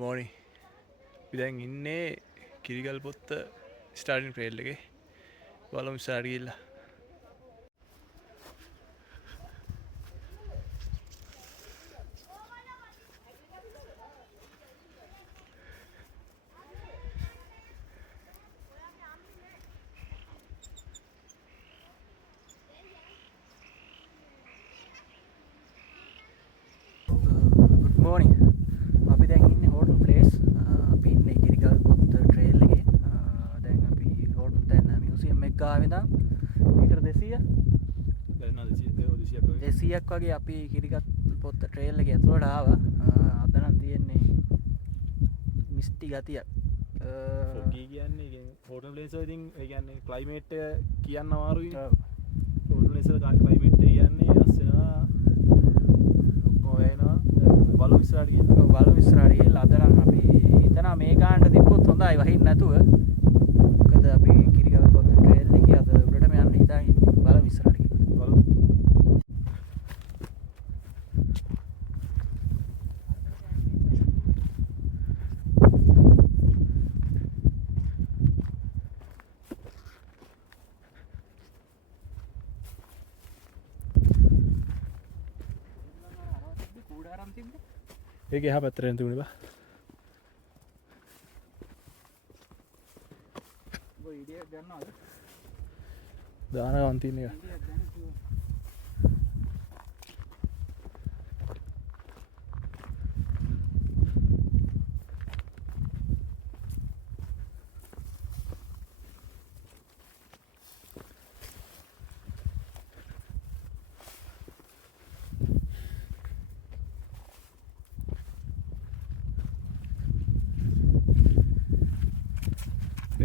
මෝනි විදැන් ඉන්නේ කිරිගල් පොත්ත starting trail එකේ බලමු ඉස්සරහට ගිහිල්ලා. Good morning. අපි දැන් ඉන්නේ හෝටල් ප්ලේස්. අපි ඉන්නේ කිරිගල් පොත්ත ට්‍රේල් එකේ. දැන් අපි හෝටල් දැන් මියුසියම් එක ගාව ඉඳන් මීටර් 200 200ක් වගේ අපි කිරිගල් පොත්ත ට්‍රේල් එකේ ඇතුළට ආවා. අද නම් තියෙන්නේ මිස්ටි ගතියක්. ෆොගී කියන්නේ හෝටල් ප්ලේස් වල ඉතින් ඒ කියන්නේ ක්ලයිමේට් එක කියන්න අමාරුයි. හෝටල් ප්ලේස් වල ක්ලයිමේට් එක කියන්නේ අස්සෙනවා ඔක්කොම වෙනවා. බලමු ඉස්සරහට ගිහිල්ලා. බලමු ඉස්සරහට ගිහිල්ලා අද නම් අපි හිතනවා මේ ගානට තිබ්බොත් හොඳයි වහින්න නැතුව. මොකද අපි කිරිගල් පොත්ත ට්‍රේල් එකේ අද උඩටම යන්න හිතාගෙන ඉන්නේ. බලමු ඉස්සරහට ගිහිල්ලා. බලමු. කූඩාරම් තිබ්බේ. ඒක එහා පැත්තට යන්න තිබුණේ බා. ඔය ඉඩියක් ගන්නවද? දානවන් තියෙන එක. ඉඩියක් ගන්න කිව්වා.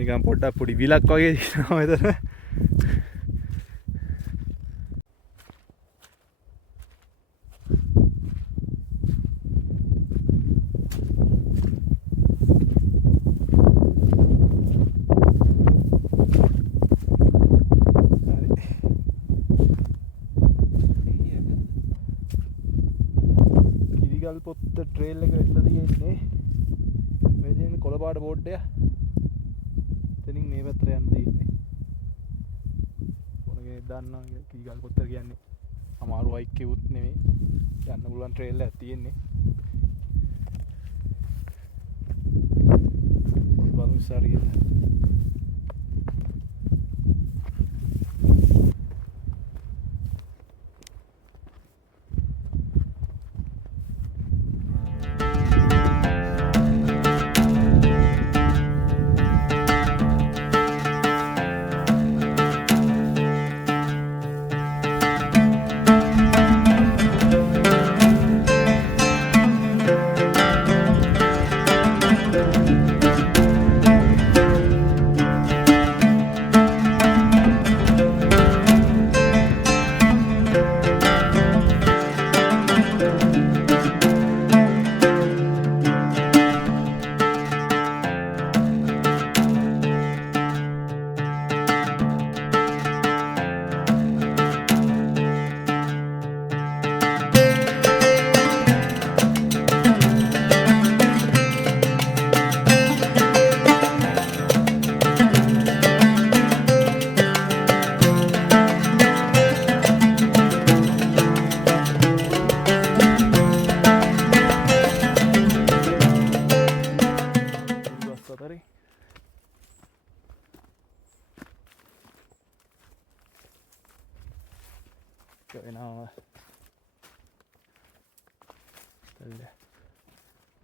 නිකන් පොඩ්ඩක් පොඩි විලක් වගේ තියෙනවා මෙතන. කිරිගල් පොත්ත ට්‍රේල් එක වෙන්න තියෙන්නේ මේ තියෙන කොළපාට බෝඩ් එක. එතනින් මේ පැත්තට යන්න තියෙන්නේ. මොන කෙනෙක් දන්නවා කිරිගල් පොත්ත කියන්නේ අමාරු හයික් එකකුත් නෙමෙයි. යන්න පුළුවන් ට්‍රේල් එකක් තියෙන්නේ. බලමු ඉස්සරහට ගිහින්.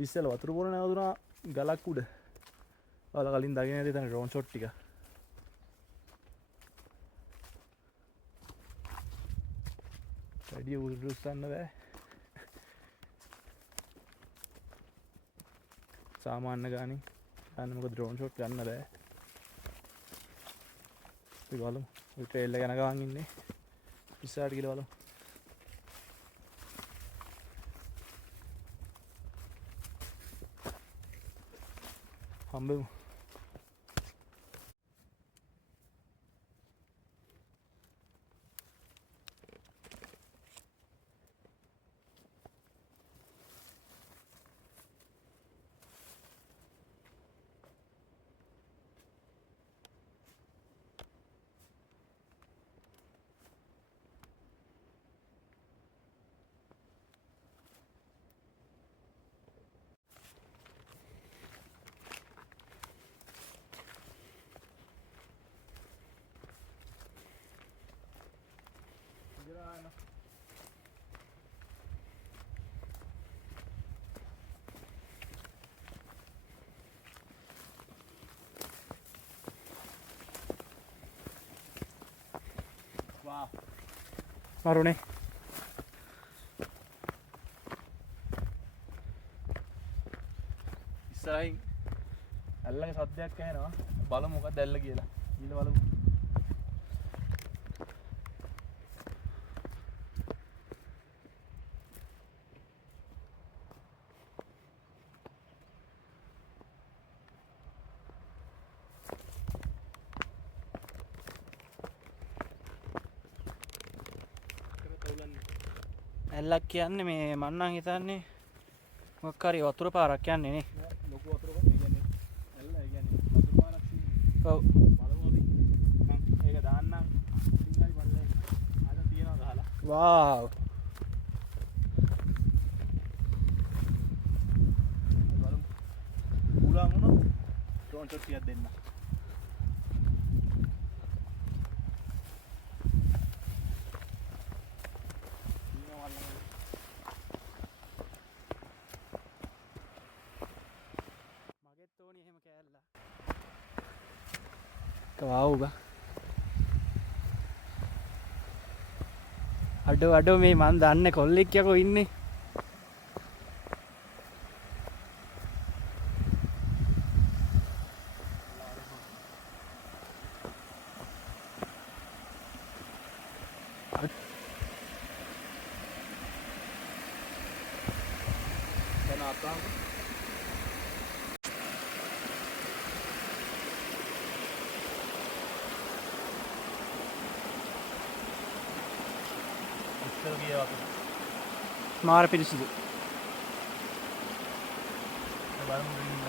ඉස්සෙල්ලා වතුර බොන නැවතුනා ගලක් උඩ. ඔයාලා කලින් දගෙන ඇති තන ඩ්‍රෝන් ෂොට් ටික. වැඩි උරුස්සන්න බෑ. සාමාන්‍ය ගානින් ගන්න මොකද ඩ්‍රෝන් ෂොට් ගන්න බෑ. අපි බලමු. ඔය ට්‍රේල් එක යන ගමන් ඉන්නේ. ඉස්සරහට ගිහලා බලමු. හම්බෙමු. මරුනේ ඉස්සරහින් ඇල්ලගේ සද්දයක් ඇහෙනවා බලමු මොකක්ද ඇල්ල කියලා ඊළ බලමු ඇල්ලක් කියන්නේ මේ මන්නම් හිතන්නේ මොකක් හරි වතුර පාරක් යන්නේ නේ ලොකු වතුර ඒ කියන්නේ ඇල්ල ඒ කියන්නේ වතුර පාරක් තියෙනවා ඔව් බලමු අපි මම ඒක දාන්නම් ඉතින් හරි බලලා ආද තියනවා ගහලා වාව් බලමු පුළුවන් වුණොත් ඩ්‍රෝන් ෂොට් ටිකක් දෙන්න කවුගා අඩෝ මේ මන් දන්නේ කොල්ලෙක් යකෝ ඉන්නේ දැන් අතාම ඉස්සර ගිය වතුර මාර පිරිසිදු බලමු දෙන්න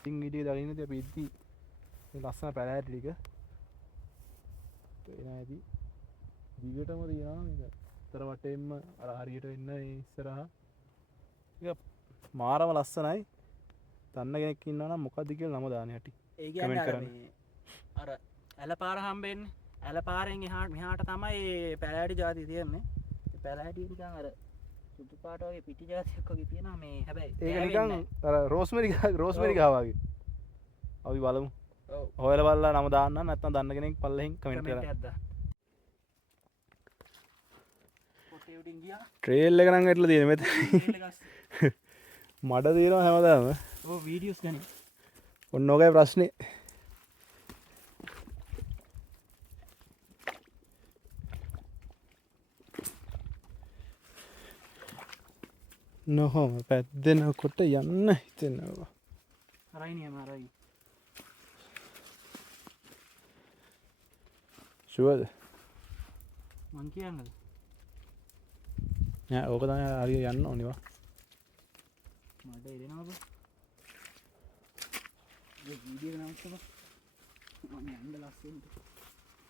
ඉතින් විදිය දකින්නදී අපි ඉද්දි මේ ලස්සන පැලෑටි ටික පේන ඇති දිගටම තියනවා මේක. අතර වටේම අර හරියට වෙන්න මේ ඉස්සරහා. ඒක මාරම ලස්සනයි. දන්න කෙනෙක් ඉන්නවා නම් මොකද්ද කියලා නම දාන්න හැටි. ඒ කියන්නේ අර මේ අර ඇල පාර හම්බෙන්නේ. ඇල පාරෙන් එහාට මෙහාට තමයි පැලෑටි ಜಾති තියෙන්නේ. ඒ පැලෑටි නිකන් අර සුදු පාට වගේ පිටි ಜಾතියක් වගේ තියෙනවා මේ හැබැයි ඒක නිකන් අර රෝස්මෙරි ගහ වගේ. අපි බලමු. ඔව්. හොයලා බලලා නම දාන්න නැත්නම් දන්න කෙනෙක් පල්ලෙහින් කමෙන්ට් කරන්න. ට්‍රේල් එක නම් ඇట్లా තියෙන මෙතන. මඩ තියෙනවා හැමදාම. ඔව් වීඩියෝස් ගනි. ඔන්න ඔකයි ප්‍රශ්නේ. නොහොම පැද්දෙනකොට යන්න හිතෙනවා. හරයි නියම හරයි. ෂුවර්ද? මං කියන්නද? නෑ ඕක තමයි හරිය යන්න ඕනේ වා. මඩ එරෙනවා බා. මේ වීඩියෝ එක නවත්තපන්. මම යන්න ලස්සනට.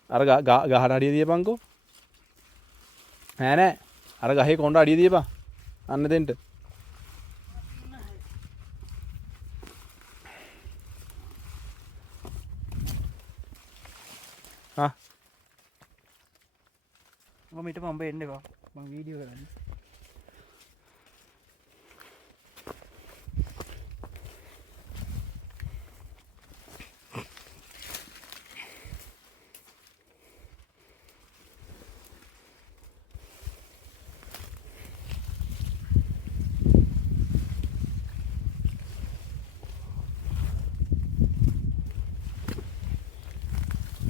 අර ගහට අඩිය දීපන්කෝ. නෑ අර ගහේ කොණ්ඩ අඩිය දීපන්. අන්න දෙන්න. හා මම ඊට පම්බ එන්න එපා. මම වීඩියෝ කරන්නේ.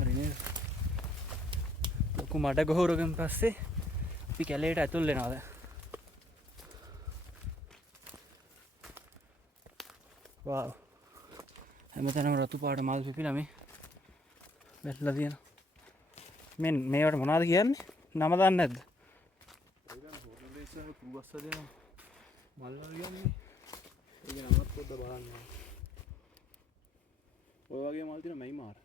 හරි නේද? මඩ ගොහුරගෙන් පස්සේ අපි කැලේට ඇතුල් වෙනවාද වාව් හැමතැනම රතු පාට මල් පිපිලා මේ වැටලා තියෙනවා මෙන්න මේවට මොනවද කියන්නේ නම දන්නේ නැද්ද මල් කියන්නේ ඒක නමත් පොඩ්ඩක් බලන්න ඔය වගේ මල් තියෙන මයිමාර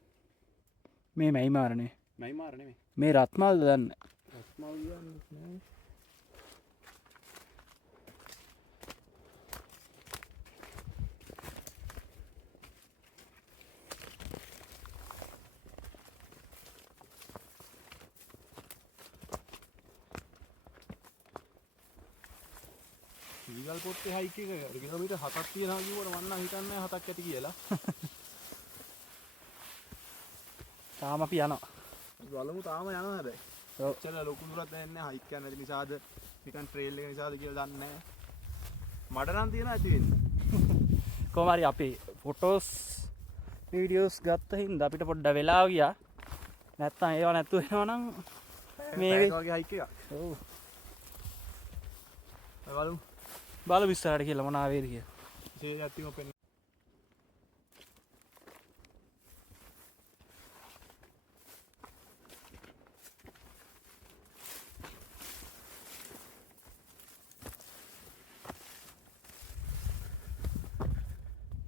මේ මැයිමාරනේ මයිමාර නෙමෙයි මේ රත්මල්ද දන්නේ රත්මල් කියන්නේ නෑ ඊගල් පොත්තේ හයික් එක කිලෝමීටර් 7ක් තියනවා කිව්වට මම නම් හිතන්නේ 7ක් ඇති කියලා. තාම අපි යනවා. බලමු තාම යනවා හැබැයි. ඔව්. චල ලොකු දුරක් දැනෙන්නේ නැහැ හයික් යන නැති නිසාද නිකන් ට්‍රේල් එක නිසාද කියලා දන්නේ නැහැ. මඩ නම් තියනවා ඇති වෙන්නේ. කොහොම හරි අපි ෆොටෝස් වීඩියෝස් ගත්ත හින්දා අපිට පොඩ්ඩක් වෙලා ගියා. නැත්තම් ඒව නැතු වෙනවා නම් මේ වගේ හයික් එකක්. ඔව්. බලමු. බලමු ඉස්සරහට කියලා මොනවා වේද කියලා. ඉතින් යත්තිම පෙන්න.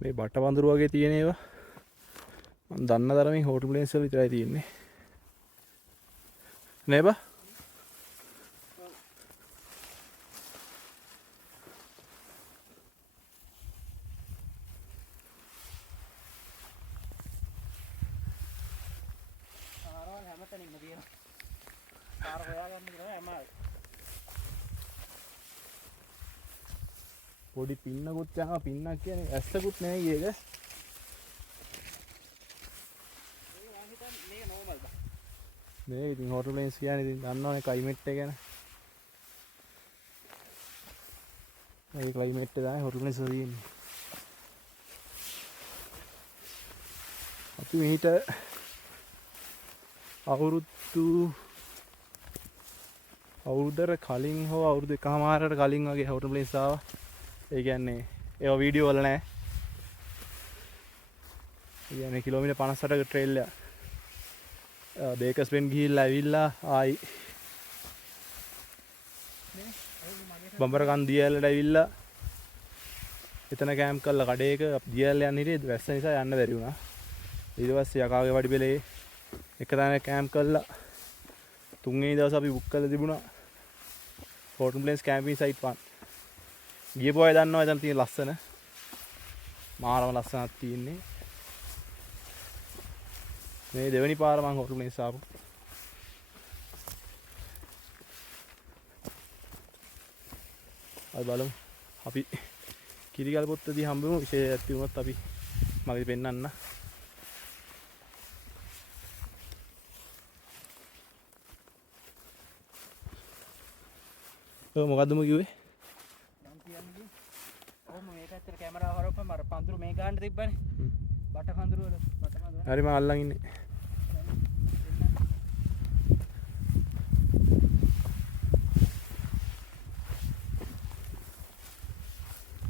මේ බට වඳුරු වගේ තියෙන ඒවා මම දන්න තරමින් හෝටල් ප්ලේස් වල විතරයි තියෙන්නේ නේ බා පොඩි පින්නකුත් යනවා පින්නක් කියන්නේ ඇස්සකුත් නෙවෙයි ඒක මේ ඉතින් හෝටල් ප්ලේස් කියන්නේ ඉතින් දන්නවනේ ක්ලයිමේට් එක ගැන මේ ක්ලයිමේට් එක තමයි හෝටල් ප්ලේස් වල තියෙන්නේ අපි මෙහිට අවුරුද්දකට කලින් හෝ අවුරුදු එකමාරකට කලින් වගේ හෝටල් ප්ලේස් ආවා ඒ කියන්නේ ඒව වීඩියෝ වල නැහැ. ඒ කියන්නේ කිලෝමීටර් 58ක ට්‍රේල් එක. බේකර්ස්බෙන් ගිහිල්ලා ඇවිල්ලා ආයි බම්බරකන් දියැලට ඇවිල්ලා එතන කැම්ප් කරලා කඩේක දියැල යන්න හිටියේ වැස්ස නිසා යන්න බැරි වුණා. ඊට පස්සේ යකාගේ වඩිපෙලේ එක තැනක කැම්ප් කරලා තුන්වෙනි දවස් අපි බුක් කරලා තිබුණා. Hotel place camping site 1. ගියපු අය දන්නවා එතන තියෙන ලස්සන මාරම ලස්සනක් තියෙන්නේ මේ දෙවෙනි පාර මම හෝටල් ප්ලේස් ආපු අය බලමු අපි කිරිගල් පොත්තදී හම්බෙමු විශේෂයක් තිබුණොත් අපි මගේ පෙන්නන්න මොකද්ද මම කිව්වේ කැමරාව හරවපම අර පඳුරු මේ ගන්න තිබ්බනේ බට පඳුරු වල හරි මම අල්ලන් ඉන්නේ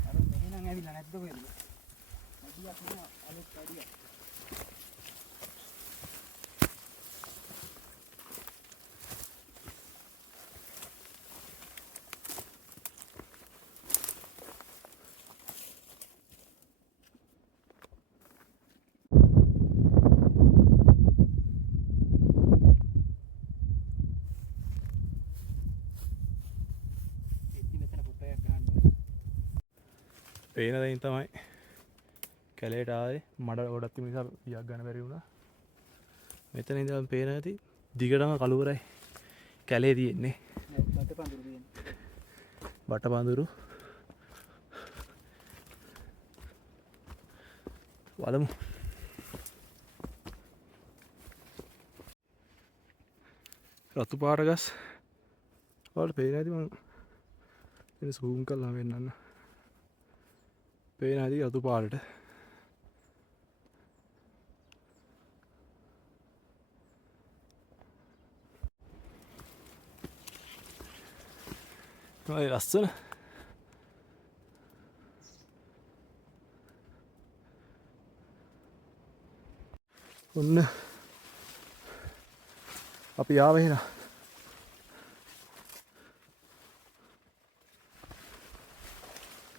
අර මෙහෙනම් ඇවිල්ලා නැද්ද කොහෙද අඩියක් නේ අලුත් අඩියක් පේන දෙයින් තමයි කැලේට ආවේ මඩ ගොඩක් තිබුණ නිසා පියක් ගන්න බැරි වුණා. මෙතන ඉඳන් පේන ඇති දිගටම කළුවරයි කැලේ තියෙන්නේ. බට පඳුරු තියෙන්නේ. බට පඳුරු. බලමු. රතු පාට ගස්. ඔයාලට පේන ඇති මම එන zoom කරලා වෙන්නන්න. පේන ඇති රතු පාටට. ඔය ලස්සන ඔන්න අපි ආවේ එහෙනම්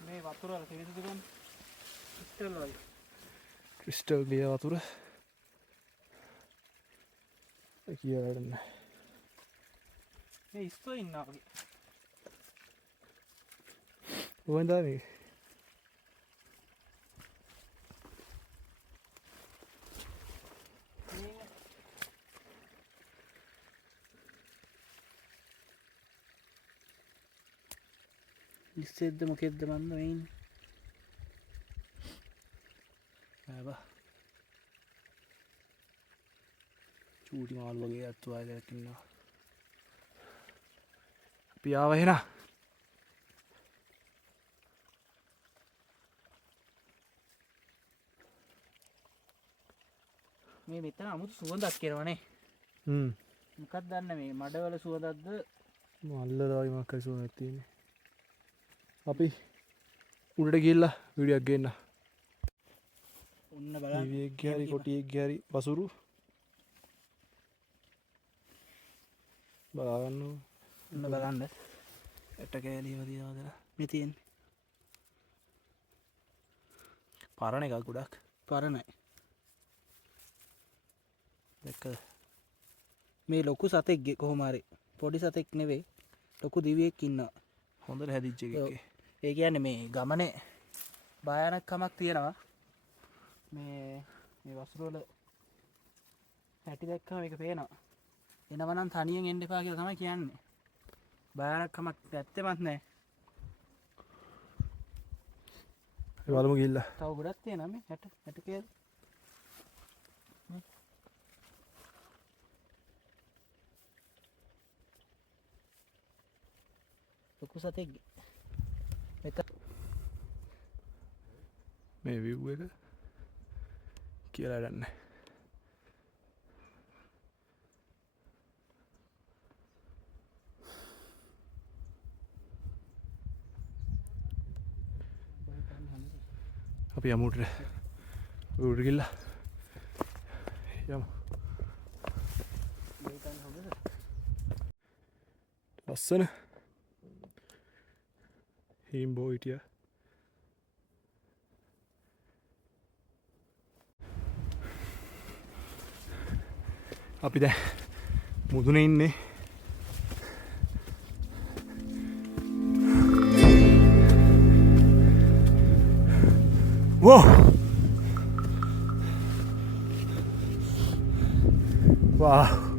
මේ වතුර වල පිරිසිදු ගන්න ක්‍රිස්ටල් වගේ ක්‍රිස්ටල් ක්ලියර් වතුර කියලා වැඩක් නැහැ මේ ඉස්සෝ ඉන්නවා වගේ කොහෙන්ද මේ ඉස්සෙද්ද මොකෙද්ද මන් වෙන්නේ ආවා චූටි මාළු වගේ අත්තු ආයලක් ඉන්නවා අපි ආවා එහෙනම් මේ මෙතන 아무තු සුවඳක් කියනවනේ මොකක්ද දන්නේ මේ මඩවල සුවඳක්ද මල්ලද වගේ මොකක් හරි සුවඳක් තියෙන්නේ අපි උඩට ගිහිල්ලා වීඩියෝ එකක් ගේන්න ඔන්න බලන්න ඊවියෙක් ගියාරි කොටියෙක් ගියාරි වසුරු බලන්න ඔන්න බලන්න ඇට කෑලිව තියාගෙන මේ තියෙන්නේ පරණ එකක් ගොඩක් පරණයි දැක්කද මේ ලොකු සතෙක්ගේ කොහොම හරි පොඩි සතෙක් නෙවෙයි ලොකු දිවියෙක් ඉන්නවා හොඳට හැදිච්ච එකක් ඒ කියන්නේ මේ ගමනේ භයානකමක් තියෙනවා මේ වස්තුව වල හැටි දැක්කම මේක පේනවා එනවනම් තනියෙන් එන්න එපා කියලා තමයි කියන්නේ භයානකමක් ඇත්තෙමත් නැහැ ඒ බලමු ගිහිල්ලා තව ගොඩක් තියෙනවා මේ හැට කියලා ලොකු සතෙක්ගේ මේ විව් එක කියලා වැඩක් නැහැ අපි යමු උඩට ගිහිල්ලා යමු ලස්සන හීම්බෝ හිටියා අපි දැන් මුදුනේ ඉන්නේ වෝ වා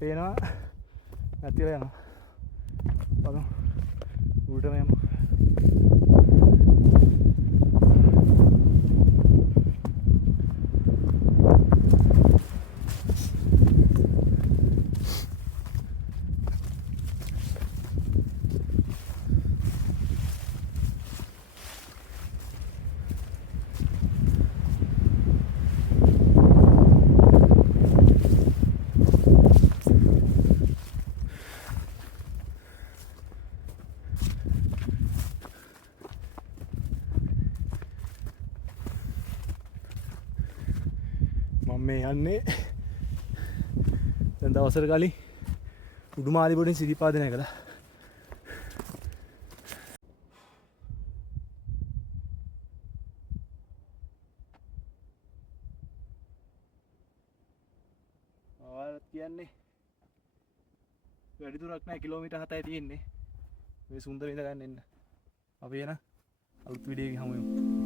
පේනවා නැතිලා යනවා බලමු උඩටම යමු මම මේ යන්නේ දැන් දවසකට කලින් උඩුමාලිපොඩින් සිරිපාදනය කළා. ඔයාලත් කියන්නේ වැඩි දුරක් නැහැ කිලෝමීටර් 7යි තියෙන්නේ. මේ සුන්දර ඉඳ ගන්න එන්න. අපි එන අලුත් වීඩියෝ එකකින් හමු වෙමු.